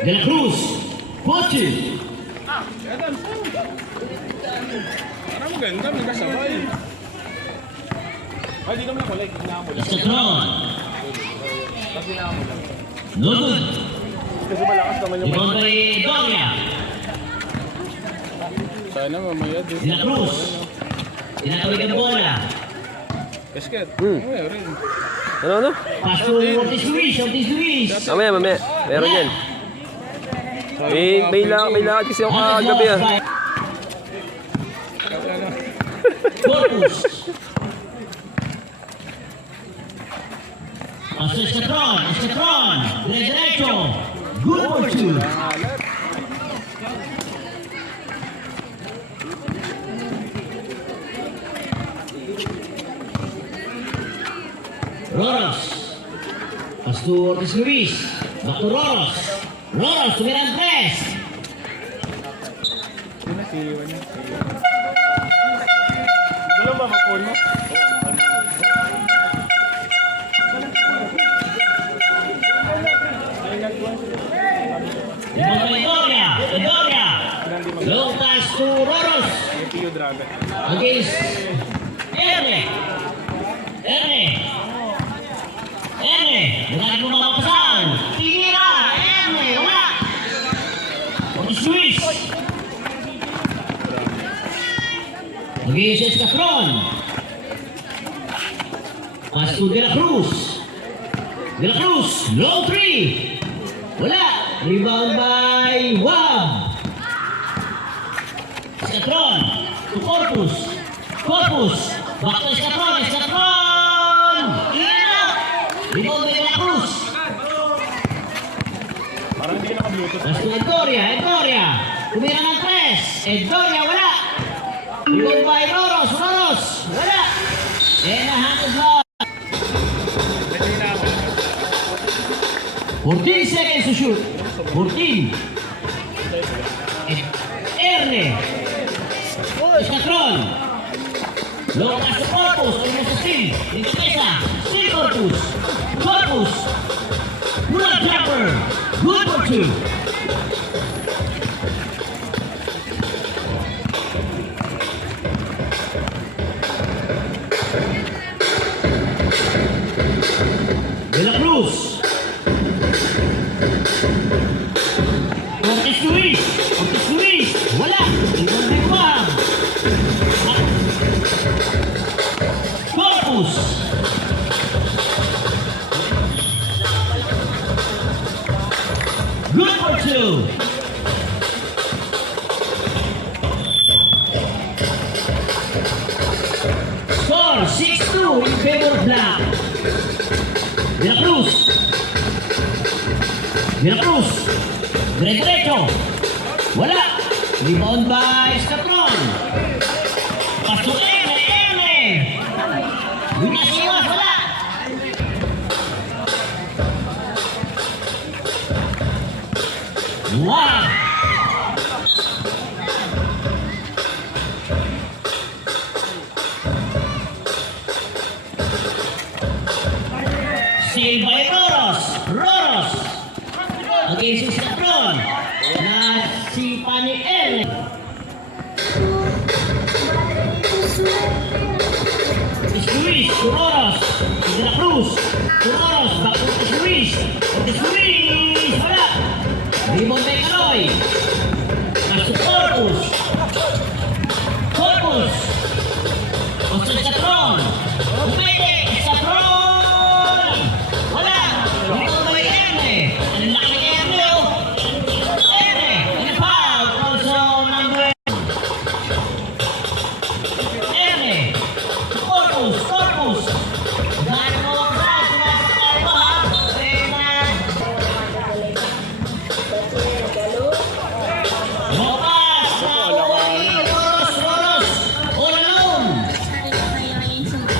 De La Cruz. Poche. Parang maganda, may kasabay. Ay, di naman ako like, hinamula. Escatron. Tapos hinamula. No good. Kasi malakas naman yung Ibon kay Doria. Sana mamaya din. De La Cruz. Tinatawid ang bola. Kasket. Mamaya rin. Ano? Pass to Ortiz Luis. Ortiz Luis. Mamaya. Meron yan. May lakad kasi ako kagabi ah. Corpus. Pass to Escatron. Escatron. Diretso. Good for two. Roros. Pass to Ortiz Luis. Back to Roros. Roros, tumirang press. Dalawa ba ma-phone mo? Ibon kay Doria. Doria. Long pass to Roros. Yung Pio Dragon. Against Erne. Wala mo makapasahan. Tinira. Erne. Wala. Ortiz Luis. Against Escatron. Pass to De La Cruz. De La Cruz. Long three. Wala. Rebound by Wab. Escatron. To Corpus. Back to Escatron. Rebound by De La Cruz. Parang hindi ka naka-bluetooth. Pass to Edoria. Tumira ng press. Edoria, wala. Rebound by Roros. Wala. Nahanod na. 14 seconds to shoot. 14. Erne. Escatron. Long pass to Corpus. Almost a steal. Dito pesa. Steal Corpus. Mula jumper. Good for two. De La Cruz. Ortiz Luis. Wala. Ibon by Wab. Corpus. Good for two. Score 6-2 in favor of Black. De La Cruz. Diretso. Wala. Rebound by Escatron. Pass to Erne. Iwas. Wala. Wow. Steal by Roros. Against Escatron. Si Pani Erne. Luis, Roros. De La Cruz. Roros. Back to Luis. Wala. Rebound by Caloy. Pass to Corpus. Pass to Escatron. Umete. Escatron. Wala. Rebound by Erne. Ang laki ni Erne. Erne. And foul. Also number. Erne. Corpus. Dahil mo ang brad. Sinasakay mo ha. Roros. All alone.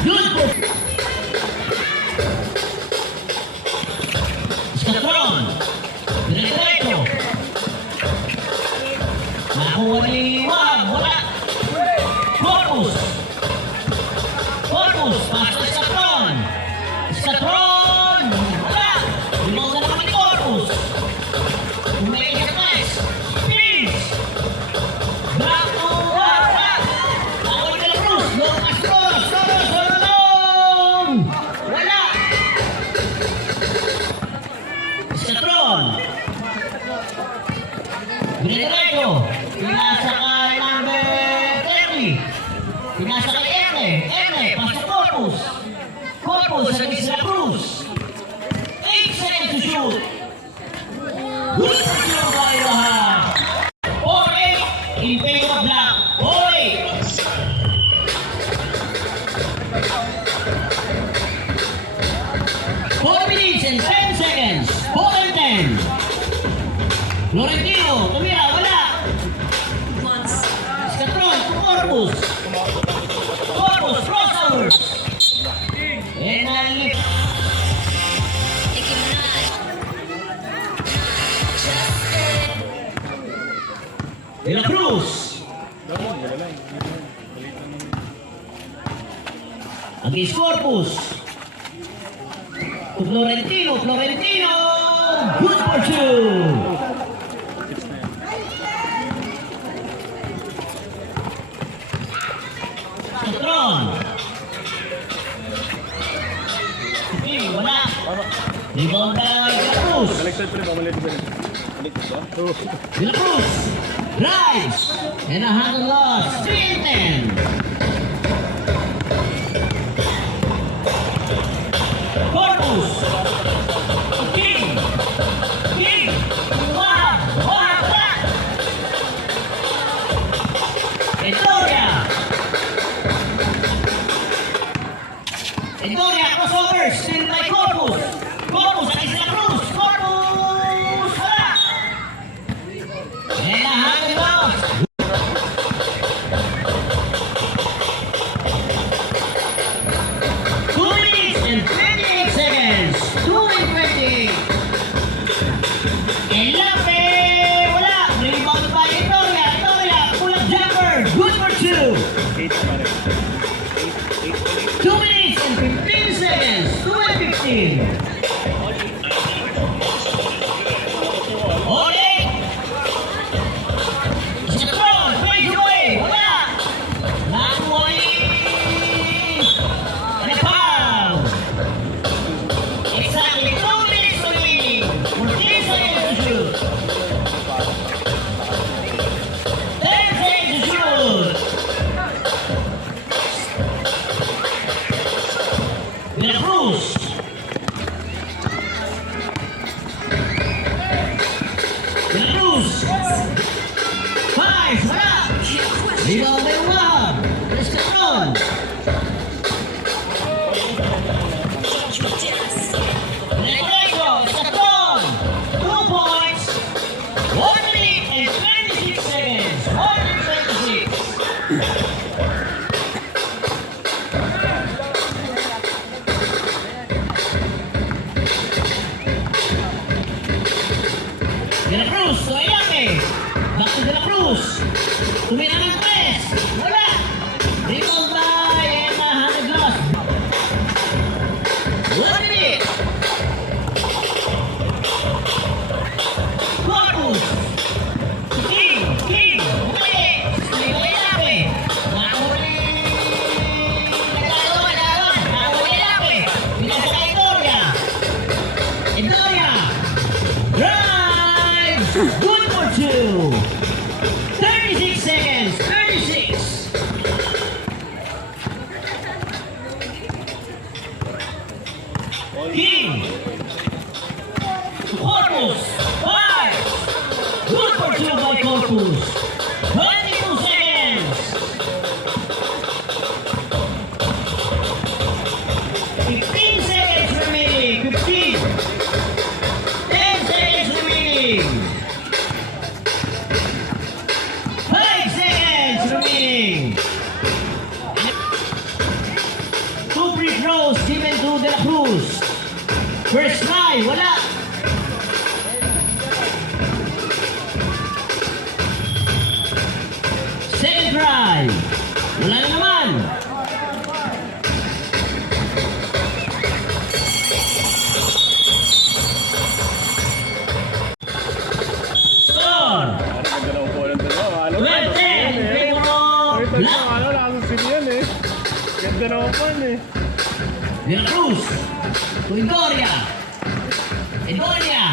Good for Escatron. Diretso. Nakuha ni Wab. Wala. Corpus. Pass to Escatron. Wala. Rebound na naman ni Corpus. Umay sa twice. Spins. Back to back. Ako na Cruz. Lucas Cruz. Solong. Wala. Eskatron. Binitreco. Pinasa kay number 30. Pinasa kay Erne. Erne. Pasok Corpus. Corpus against La Cruz. 8 seconds to shoot. Good for you by Rohan. 4-8 in favor of Black. 4-8. 4 minutes and 10 seconds. 4 and 10. Florentino, tumira, wala. Scatron to Corpus. Corpus, crossovers. And lift. De La Cruz. Against Corpus. To Florentino. Florentino. Good for two. Scatron. Okay, wala. Rebound by De La Cruz. Baliktad pa rin, pamalit pa rin. Baliktad ba? Oo. De La Cruz drives and a handle loss. 3 and 10. Corpus. King. King. Wahab. Back. Edoria. Edoria crossovers. Still by Corpus. Corpus against De La Cruz. Corpus. Wala. And a handle loss. Rebound by Wahab. Eskatron. Negreco. Eskatron. 2 points. 1 minute and 26 seconds. 126. De La Cruz. Toyake. Back to De La Cruz. Tumira ng press. Wala. Rebound by Emma Haneglas. 1 minute. Corpus. King. Umali. Ligay lapi. Nakahuli. Nakahuli lapi. Pinasa kay Edoria. Edoria. Drives. Good for two. 36 seconds. 36. King. Corpus. 5. Good for two by Corpus. 22 seconds. 15 seconds remaining. 15. 10 seconds remaining. 5 seconds remaining. 2 free throws given to De La Cruz. First try, wala. Second try, wala na naman. Ganda naman pan eh. De La Cruz. To Indoria. Indoria.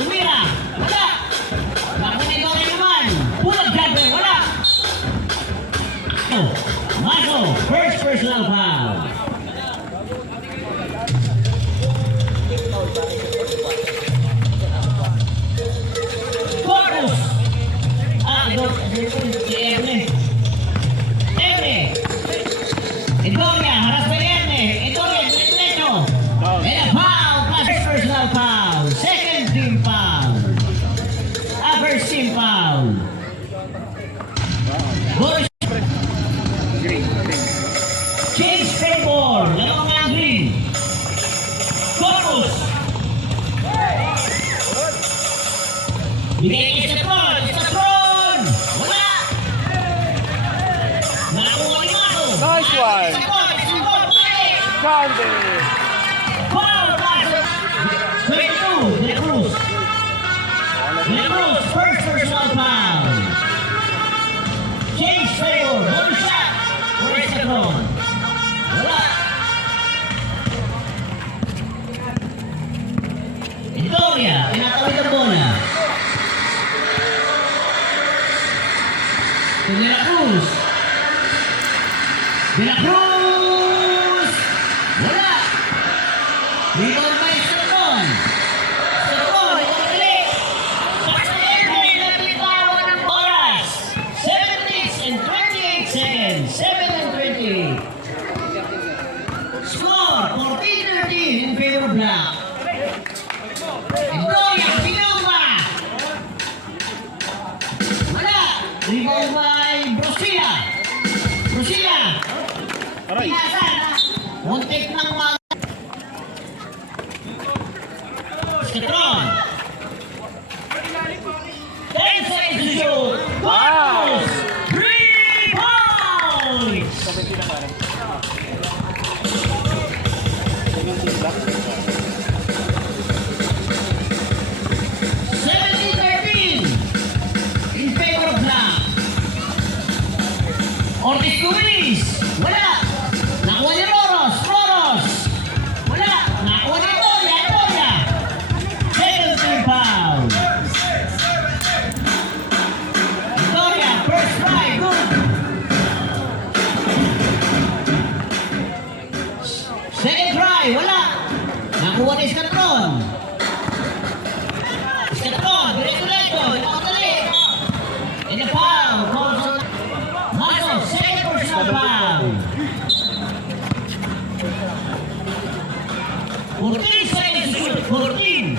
Tumira. Wala. Bakit Indoria naman? Pulang jumper. Wala. Maso. First personal foul. Corpus. Ito. Si Erne. Erne. Indoria. Haras pa Erne. Indoria. Diretso. And a foul. First personal foul. Second team foul. First team foul. Boris. Green. Change favor. Dalawang nga green. Corpus. Bigay kay Stefan. Stefan. Wala. Nakuha ni Mato. Nice one. Stefan. Balik. Grande. Foul pass. 22. De La Cruz. De La Cruz. First personal foul. Change favor. Bonus shot. For Stefan. Wala. Victoria. Pinatawid ang bola. To De La Cruz. De La Cruz! Wala! Rebound by Stefan. Stefan, ito ulit. Pagsayin, napitawan ng oras. 7 minutes and 28 seconds. 7 and 28. Score, 14-13 in favor of Black. Victoria, Pinova! Wala! Rebound by Brosilla. Brosilla! Aray. Pinasan ha! Muntik ng mga... Skatron! 10 seconds to shoot! Wow! 3 points! 17-13 in favor of Black. Ortiz Luis! Wala! Nakuha ni Roros! Roros! Wala! Nakuha ni Etoria! Etoria! Second team foul! Etoria! First try! Good! Second try! Wala! Nakuha ni Skatron! Skatron! Diretso-diretso! Nakatali! And the foul! Calls on Maso! Second personal foul! 14 seconds to shoot! 14!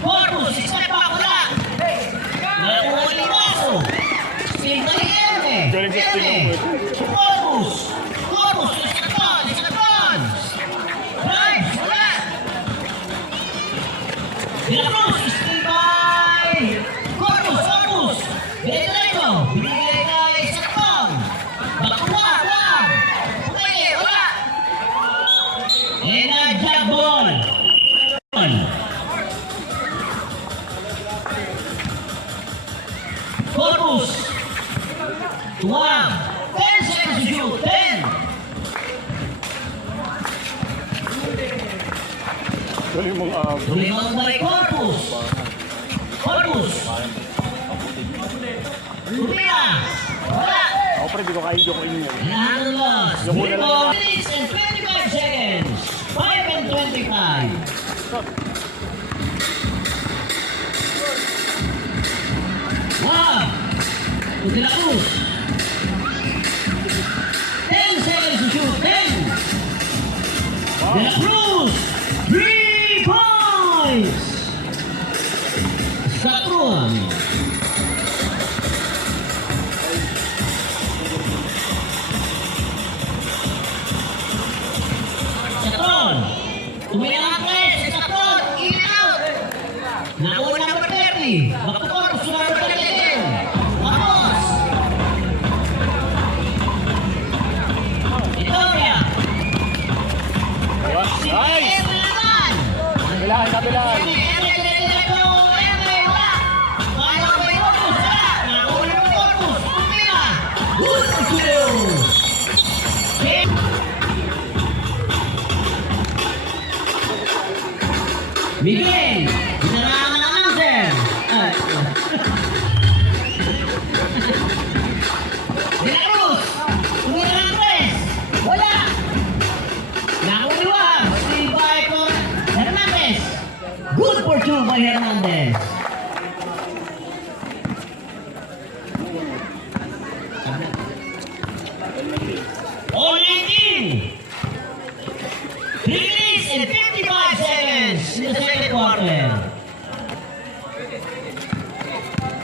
Corpus! Step back! Wala! Nakuha ni Maso! Steal na ni Erne! Galing sa steal ng Erne! Corpus! Corpus! Skatron! Skatron! Drive! Wala! De La Cruz! Steal by Corpus! Corpus! Diretso! Binigay kay Skatron! Bakuha! Wag! Pumili! Wala! And a jab ball! Corpus! Tuwag! 10 seconds to shoot! 10! Galing mong Rebound by Corpus! Corpus! Tumira! Wala! Ako pre, di ko kaya yung inyo. Hinahanap loss! Yung muna lang. 3 minutes and 25 seconds! 5 and 25! Wow! To De La Cruz! 10 seconds to shoot! 10! De La Cruz! 3 points! Skatron! Skatron! Tumira ang press! Skatron! In and out! Nakuha number 30! Back to Corpus! Number 30 again! Vamos! Victoria! Nice! Erne naman! Kabilaan, kabilaan. Erne, diretso! Erne, wala! Kaya ko yung Corpus! Wala! Nakuha ng Corpus! Tumira! Good to you! Miguel! Inarangan ng announcer! De La Cruz! Tumira ng press! Wala! Nakuliwa! Steve by Hernandez! Good for two by Hernandez! All 18! Release in 55 seconds in the second quarter.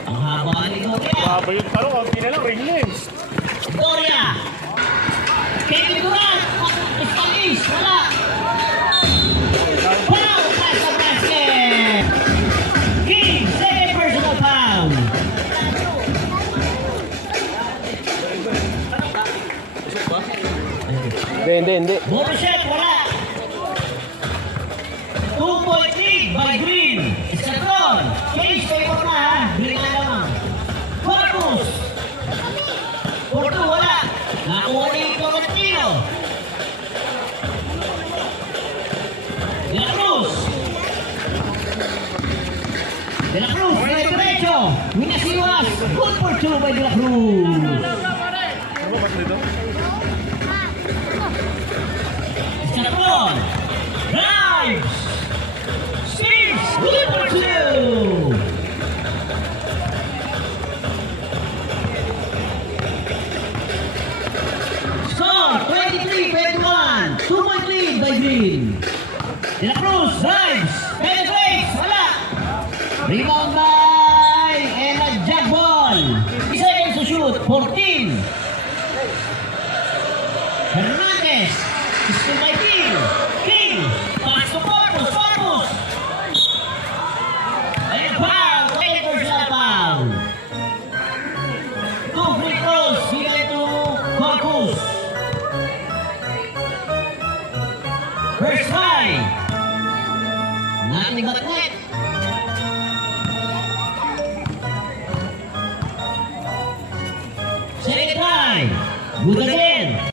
Ang haba ni Gloria. Haba yung tanong, ang kinalang ring lens. Gloria. Kevin Durant. Spanish. Wala. Foul. Pass the basket. King. Second personal foul. Hindi. Bonus shot. Wala. 2-point lead by Green. Escatron. Change favor na ha. Green na lamang. Corpus. Porto wala. Nakuha ni Correntino. De La Cruz. De La Cruz. Derecho. Winasiwas. Good for two by De La Cruz. Ano ba dito? Escatron. Drives. Speeds. Good for two. Score 23-21. 2-point lead by Green. De La Cruz drives. Penetrates. Wala. Rebound by and a jab ball. 50 seconds to shoot. 14. Hernandez. Still by King. King. Pass to Corpus. Corpus. And foul. Second personal foul. 2 free throws given to Corpus. First try. Nothing but net. Second try. Good again.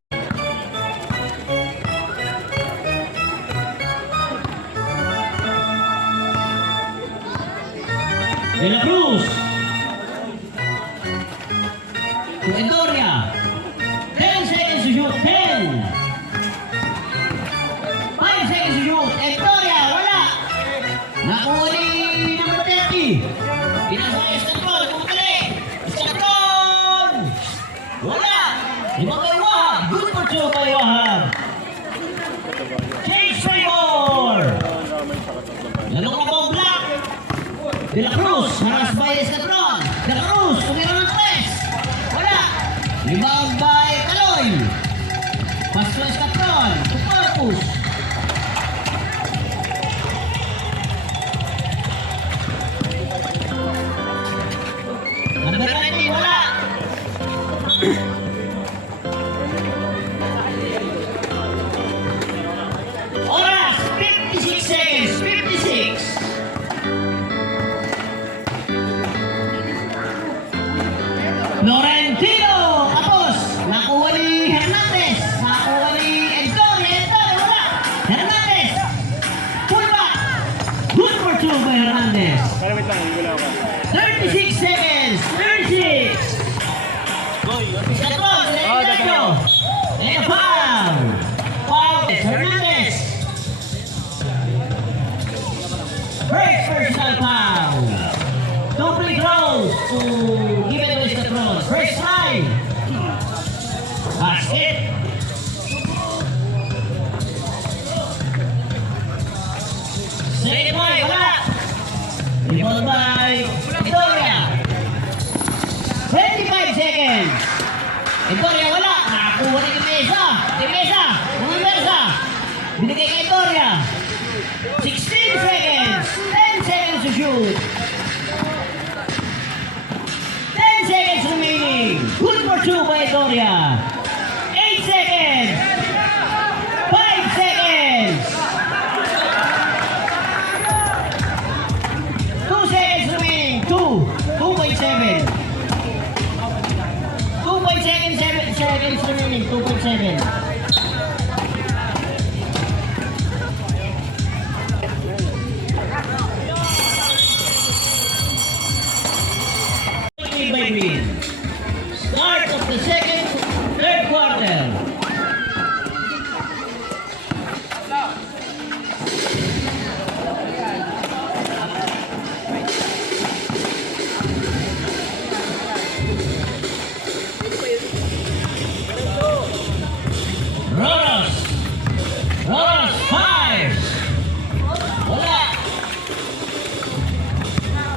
De La Cruz. To Endoria. 10 seconds to shoot. 10. 5 seconds to shoot. Endoria. Wala. Nakuha ni number 30. Pinasa yung Escatron. Kumali. Escatron. Wala. Lima kay Wahab. Good for two kay Wahab. Change favor. Lalong na ball block. De La Cruz, haras by Escatron. De La Cruz, tumira ng press. Wala. Rebound by Caloy. Pass to Escatron. To Corpus. Number 90, wala. Oras, 56 seconds. 56. Laurentino, tapos, nakuha ni Hernandez, nakuha ni Endoria, wala. Hernandez, pull back. Good for two by Hernandez. Pero wait lang, hindi ko lang ako. 36 seconds, 36. Escatron, derecho. And a foul. Foul, Hernandez. First personal foul. Two free throws to give it to Escatron. First try. Basket. Second try, wala. Rebound by Endoria. 25 seconds. Endoria, wala. Nakakuha ni Mesa. Mesa. Mesa. Binigay kay Endoria. 16 seconds. 10 seconds to shoot. 10 seconds remaining. Good for two by Endoria. 8 seconds. 5 seconds. 2 seconds remaining. 2.7. 2.7 seconds remaining. 2.7. 1-3 by Green. Start of the third quarter. Roros! Roros fires! Wala!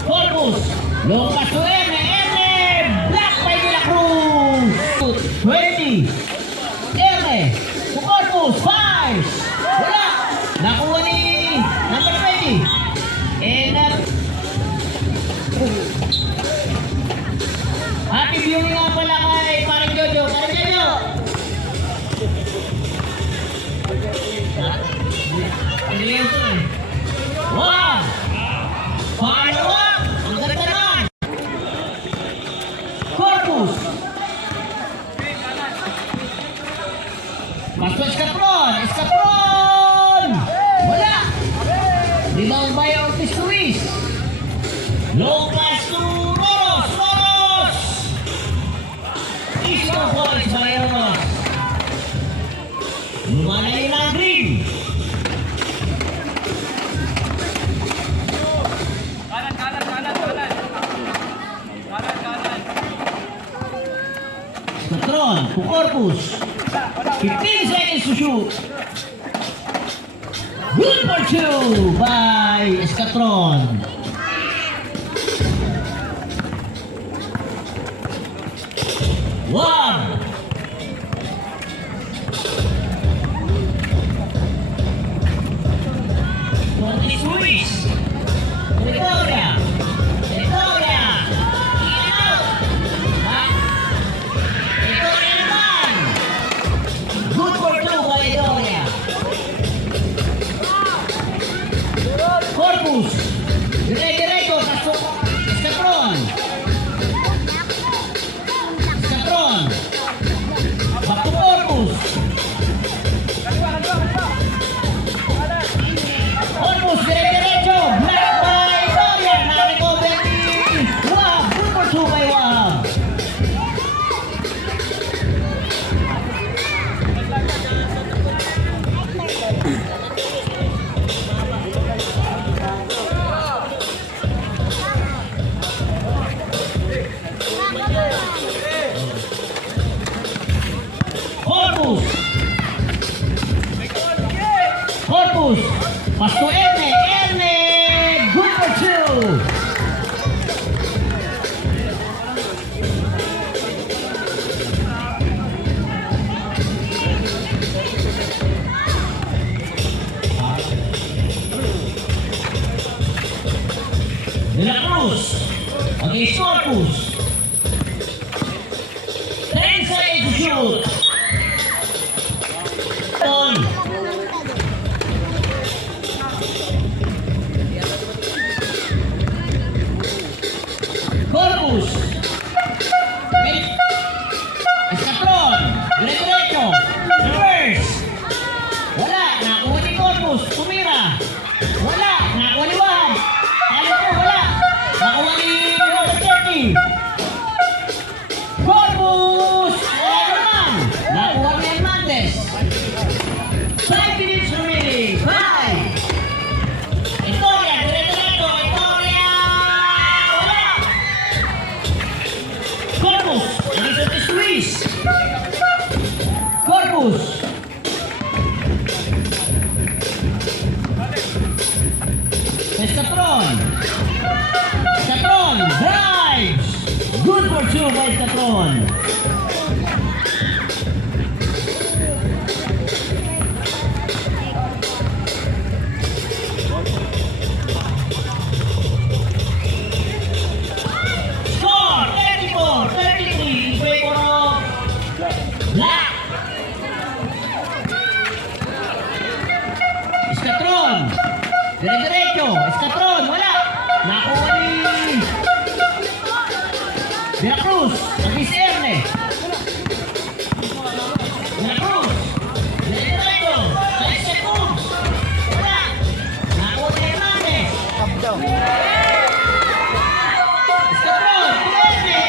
Corpus! Long pass to Erne! Erne! Black by De La Cruz! 20! Erne! To Corpus! Fires! Wala! Nakuha ni number 20! Erne! Happy viewing nga pala kay Parang Jojo! Parang Jojo! Wow! Follow up! Ang ganda nun! Corpus! Pasto Escapron! Escapron! Wala! Rebound by Ortiz Luis! Long pass to Roros! Roros! East of points by Roros! Lumalayo na ang Green! Patron to Corpus. 15 seconds to shoot. Good for two by Escatron. One. Ortiz Luis. Victoria. Victoria. In out. Victoria naman. Good for two by Victoria. Corpus. Dire-diretso sa Escatron. Escatron. Back to Corpus. Corpus, dire-diretso. Black by Victoria. Na-recover ni Wahab. Good for two by Wahab. Corpus. Corpus. Pass to Erne. Erne. Good for two. De La Cruz. Against Corpus. 10 seconds to shoot. On. Corpus. Escatron. Dire-diretso. Reverse. Wala. Nakuha ni Corpus. Tumira. Wala. Nakuha ni Wahab. Talo po. Wala. Nakuha ni Robert Jetty. Corpus. Wala naman. Nakuha ni Hernandez. 5 minutes remaining. 5. Victoria. Dire-diretso. Victoria. Wala. Corpus. Elizabeth Luis. Corpus. Escatron. Escatron. Drives. Good for two by Escatron. Score 34-33 in favor of Black. Escatron. Dire-diretso. Escatron. Wala. Nakuha ni De La Cruz. Against Erne. De La Cruz. Dire-diretso. 5 seconds. Wala. Nakuha ni Hernandez. Escatron. Erne.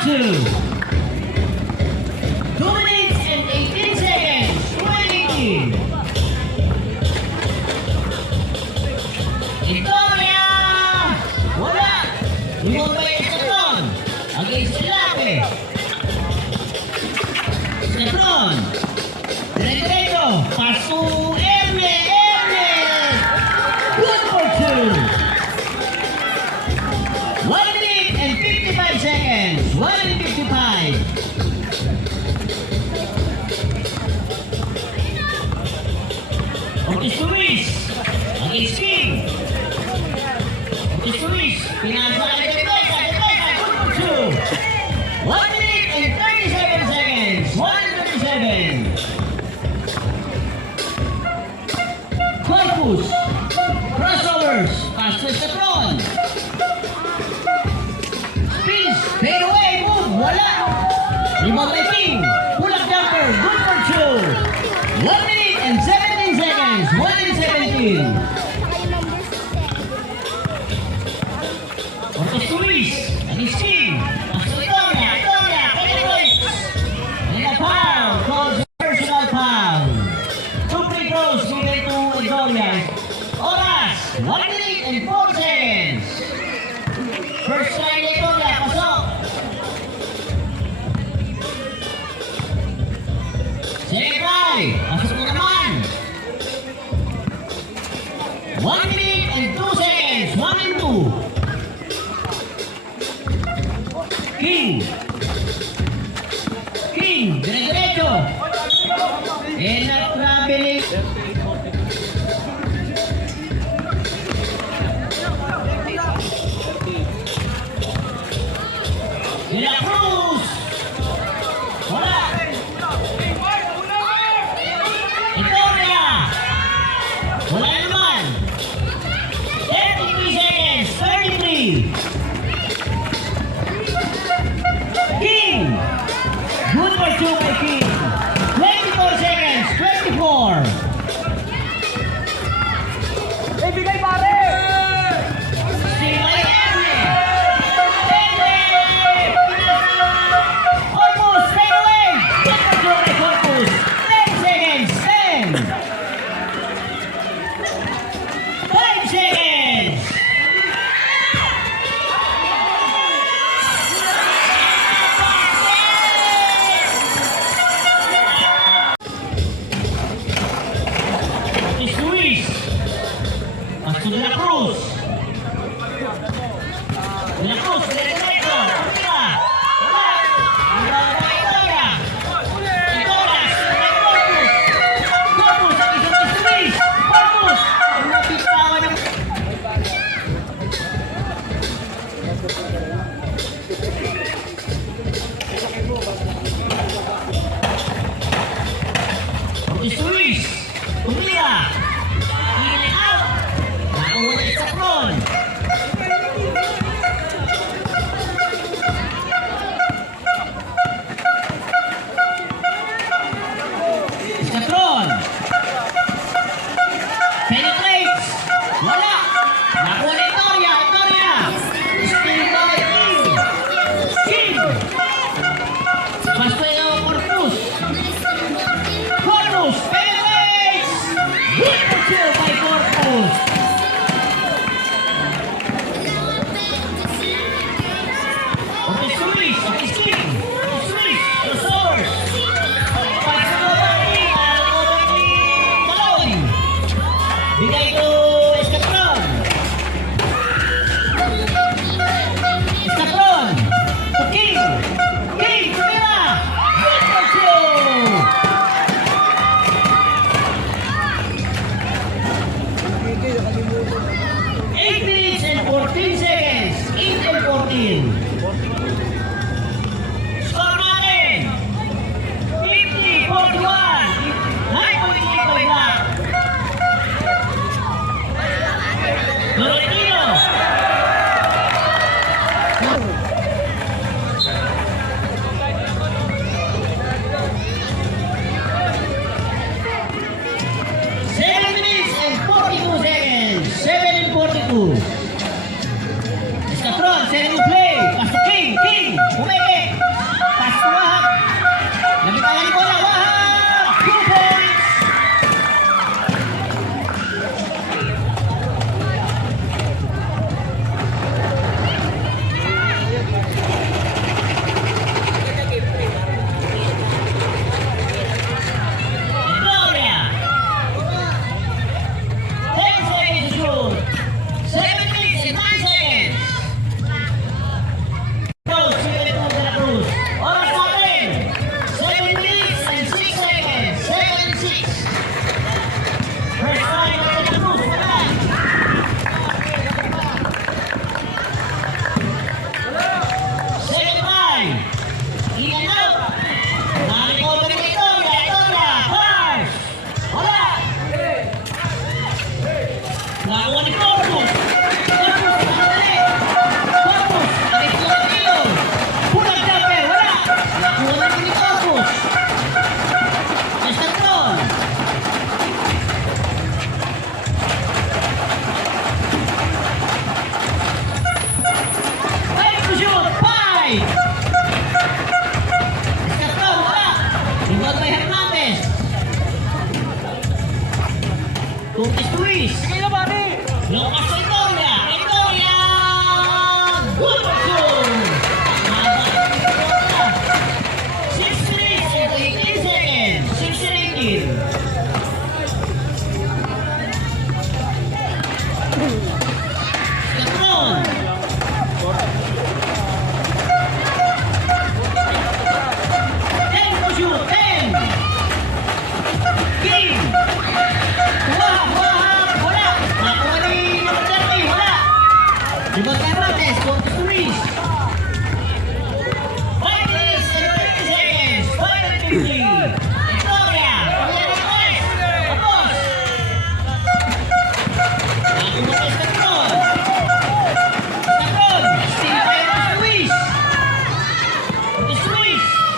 2. 2 minutes and 18 seconds. 2:18. Victoria! Wala! Limang ba yung Stefan? Against Lape. Stefan! Diretso! Pass to Erne! Erne! Good for 2! 1 minute and 55 seconds. 1 and 55. Otis Luis against King. Otis Luis, pinasa kay Depesa, good for 2. 1 minute and 37 seconds. 1 and 37. Corpus, crossovers, pass to Stefan. Spins, fade away, move, wala. Rebound by King, pull up jumper, good for 2. 1 minute and 17 seconds. 1 and 17. Ortiz Luis, against King. Pass to Victoria, Victoria, penetrates. And a foul, calls a personal foul. 2 free throws given to Victoria. Oras, 1 minute and 4 seconds. First try ni Victoria, pasok. Second try, pasok na naman. 1 minute and 2 seconds. 1 and 2. King. King, dire-diretso. And not traveling. De La Cruz. Wala. Victoria. Wala naman. 33 seconds. 33. King. Good for 2 by King. 24 seconds. 24.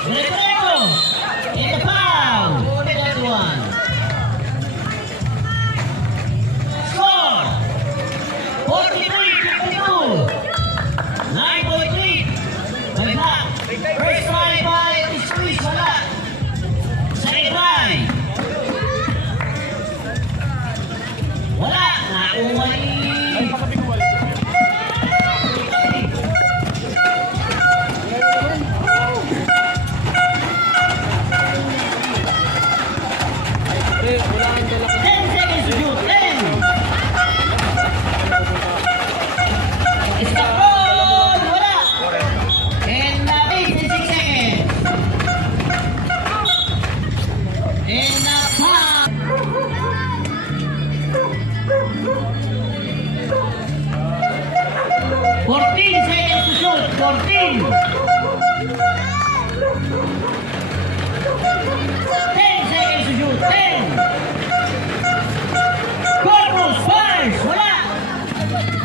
Diretso. In the foul. 21. Score. 43-52. 9.3. Balik na. First try by Squeeze. Wala. Second try. Wala. Nakuha ni... Pre, wala kang dala. 10 seconds to shoot. 10. It's the ball. Wala. And 86 seconds. And pa. 14 seconds to shoot. 14. 10 seconds to shoot. 10. Corpus fires. Wala.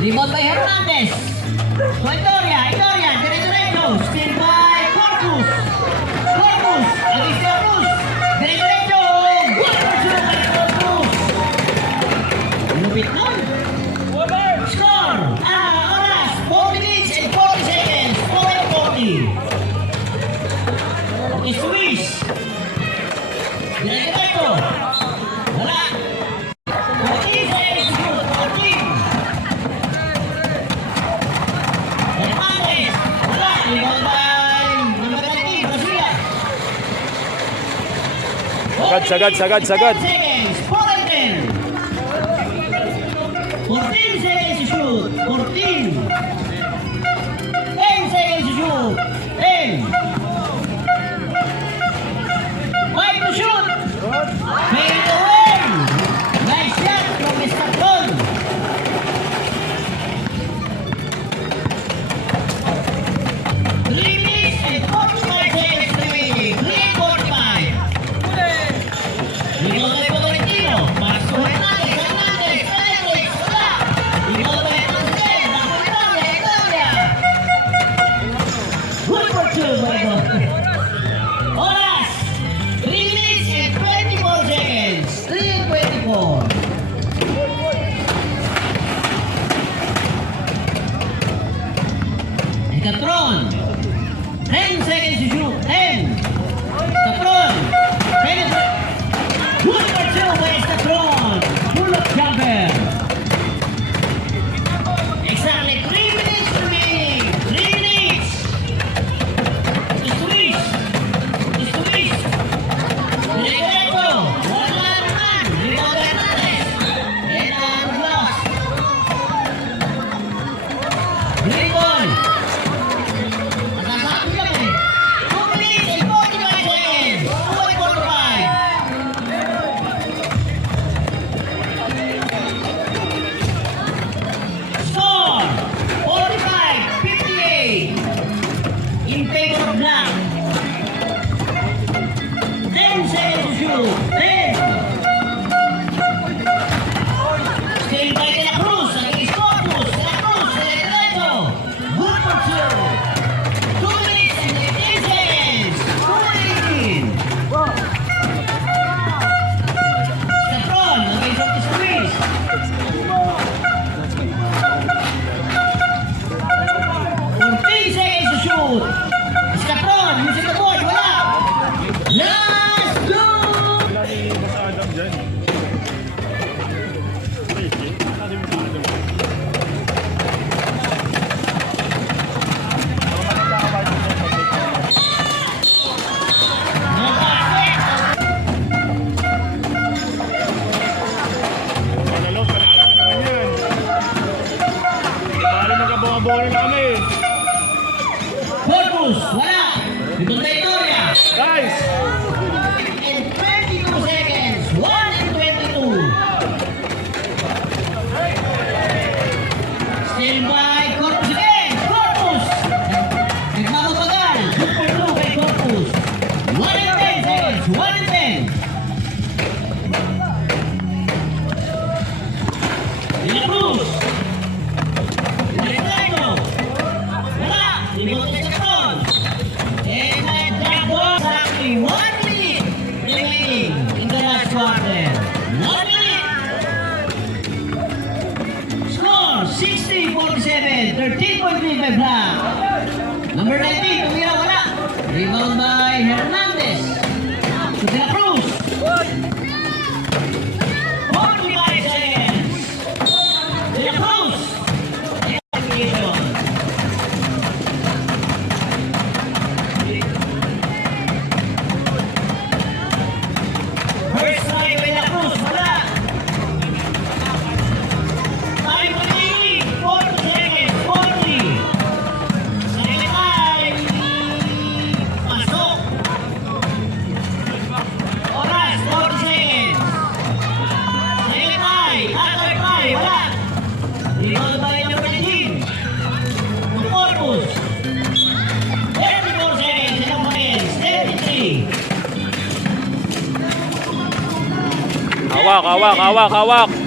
Rebound by Hernandez. So Itoria. Diretso. Still by Corpus. Corpus. Against Corpus. Diretso. Good pursuit by Corpus. Lupit nun. Score. Oras. 4 minutes and 40 seconds. 4:40. Okay, Swiss. Diretso. Wala. 14 seconds to shoot. 14. Hernandez. Wala. Rebound by number 19, Brasilia. Sagad. 10 seconds. 4 and 10. 14 seconds to shoot. 14. 10 seconds to shoot. 10. 5 to shoot. Fade away. Nice shot from Mr. Paul. Three minutes and 45 seconds remaining. 3:45. Rebound by Tolentino. Pass to Hernandez. Alex. Wala. Rebound by Hernandez. Naku, Italia. Good for two, my God. Oras. 3 minutes and 24 seconds. 3:24. Ecatron. 10 seconds to shoot. 10. Ecatron. Good for two by Ecatron. Pull-up jumper. Exactly 3 minutes remaining. 3 minutes. Squeeze. Diretso. Wala naman. Rebound Hernandez. And lost. Green ball. Nasasabi lang eh. 2 minutes and 45 seconds. 2:45. Score. 45-58. In favor of black. 10 seconds to shoot. 10. Still by De La Cruz against Corpus. De La Cruz. Diretso. Good for two. 2 minutes and 15 seconds. 2:18. Stefron against Ortiz Ruiz. 14 seconds to shoot. Stefron using the board. Wala. Last go. Wala ni Mas Adam dyan. No basket. Panalo, panalo naman yan. Bali magkabong-abong kami. Corpus. Wala. Rebound by Itoria. Guys! In 22 seconds. 1 and 22. Still by Corpus again. Corpus. Nagmamabagal. Good for two by Corpus. 1 and 10 seconds. 1 and 10. De La Cruz. Diretso. Wala. Rebound by Stefron. And my drag ball. by Black. Number 19, tumira wala. Rebound by Hernandez. To De La Cruz. 45 seconds. De La Cruz. Execution. First try by La Cruz, wala. Time remaining, 40 seconds, 40. Second time. Pasok. Oras, 40 seconds. Second time, after time, wala. Rebound by number 19. To Corpus. 34 seconds, ilang pa rin? 33. Hawak, hawak, hawak, hawak.